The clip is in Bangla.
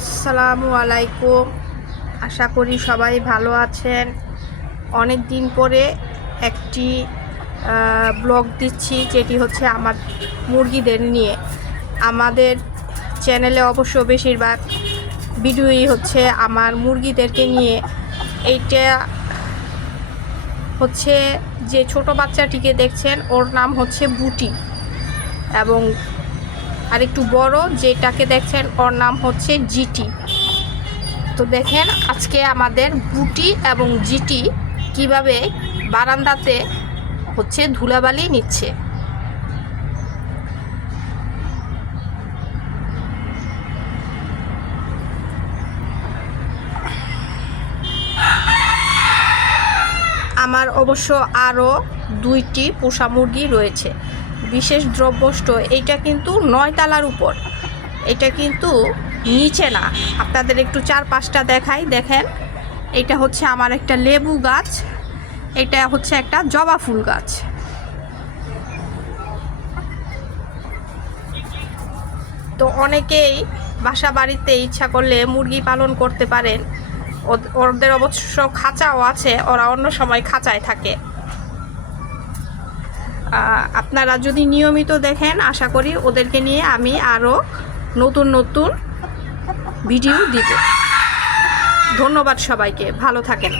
আসসালামু আলাইকুম। আশা করি সবাই ভালো আছেন। অনেক দিন পরে একটি ব্লগ দিচ্ছি, যেটি হচ্ছে আমার মুরগিদের নিয়ে। আমাদের চ্যানেলে অবশ্য বেশিরভাগ ভিডিওই হচ্ছে আমার মুরগিদেরকে নিয়ে। এইটা হচ্ছে যে ছোট বাচ্চাটিকে দেখছেন, ওর নাম হচ্ছে বুটি, এবং আরেকটু বড় যেটাকে দেখছেন ওর নাম হচ্ছে জিটি। তো দেখেন আজকে আমাদের বুটি এবং জিটি কিভাবে বারান্দাতে হচ্ছে ধুলাবালি নিচ্ছে। আমার অবশ্য আরও 2টি পোষা মুরগি রয়েছে। বিশেষ দ্রব্যষ্ট এইটা কিন্তু 9 তলার উপর, এটা কিন্তু নিচে না। আপনাদের একটু 4-5টা দেখাই। দেখেন, এটা হচ্ছে আমার একটা লেবু গাছ, এটা হচ্ছে একটা জবা ফুল গাছ। তো অনেকেই বাসা বাড়িতে ইচ্ছা করলে মুরগি পালন করতে পারেন। ওদের অবশ্য খাঁচাও আছে, ওরা অন্য সময় খাঁচায় থাকে। আপনারা যদি নিয়মিত দেখেন, আশা করি ওদেরকে নিয়ে আমি আরও নতুন নতুন ভিডিও দিব। ধন্যবাদ সবাইকে, ভালো থাকেন।